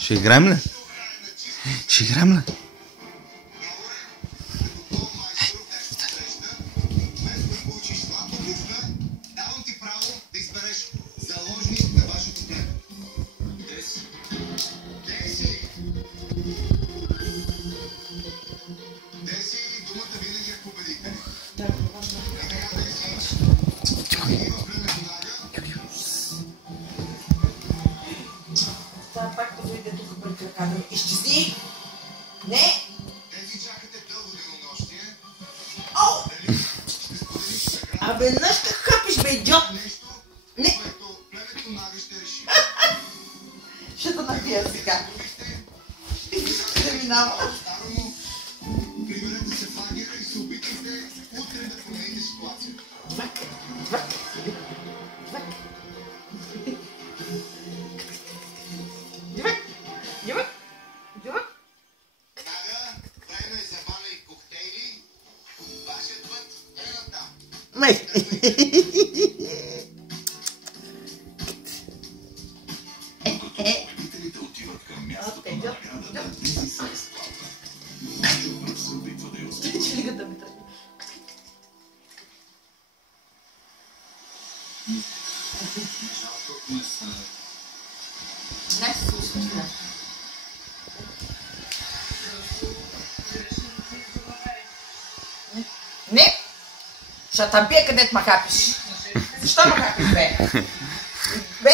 Ще играем ли? Ще играем ли? Давам ти право да избереш заложник на вашето племе. Деси. Деси! Деси, думата винаги е победите. Сега пак да дойде тук пред краката. Изчезни! Не! Тези чакате дълго денонощие. Ау! Абе, знаеш как хапиш, бе, идиот! Нещо, Не! което племето Нага ще реши. Ще те напия сега. Да минава. Старому, приберете се в лагера и се опитайте утре да промените ситуацията. Двак, двак, двак. Дивак, дивак, дивак. Нага, време е за вана и коктейли. Вашият път е натам. Май. Любителите отиват към мястото на наградата Дизи Секс Клаб. Чупър се опитва да я успокои. Чилигата ми тръгна. Жалко не са... Не се слуша, да. Не! Ще те бия където ме хапиш. Защо ме хапиш, бе? Бе!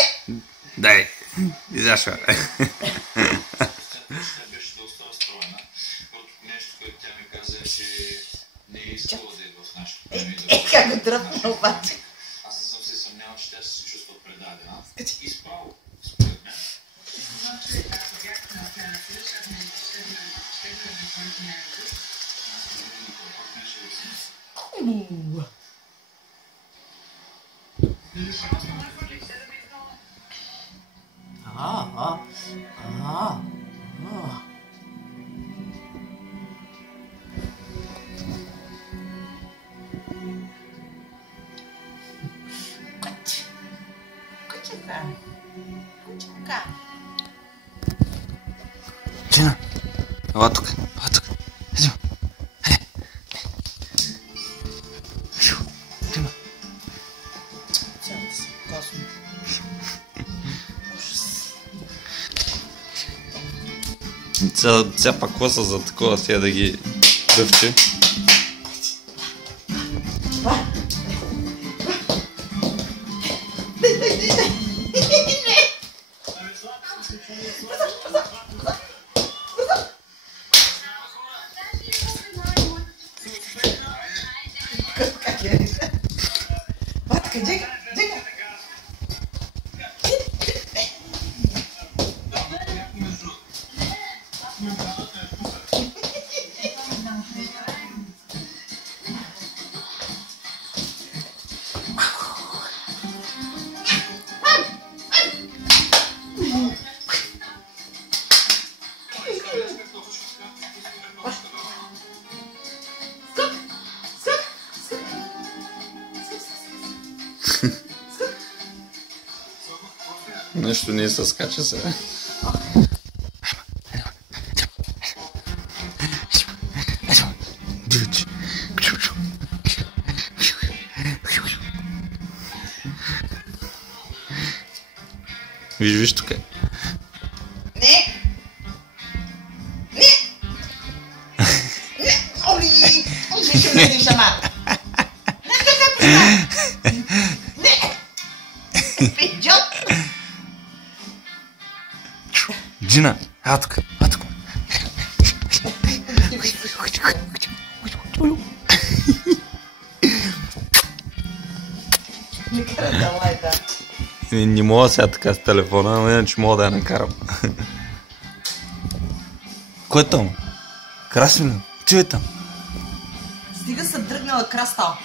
Дай, изяшва. Беше доста разстроена от нещо, което тя ми каза, че не е искала да идва в нашото племе. Как го дръпна обаче. Аз не съм се съмнявал, че тя се чувства предадена. И справо, според мен. Джина, ела тук, ела тук. Ето, хайде. Джина. Цяпа коса за такова тя да ги дъвче. Как е? Батка, джега, джега. Нещо не се скача сега. Виж тук. Не! Не! Не! Оли! Оли, ще ме диш, ама! Не, как е прина? Не! Пиджот! Джина, ела тук, ела тук. Не кара да лайда. Не мога сега така с телефона, но иначе мога да я накарам. Кой е там? Красимир, ти е там. Стига съм дръгнала крастал.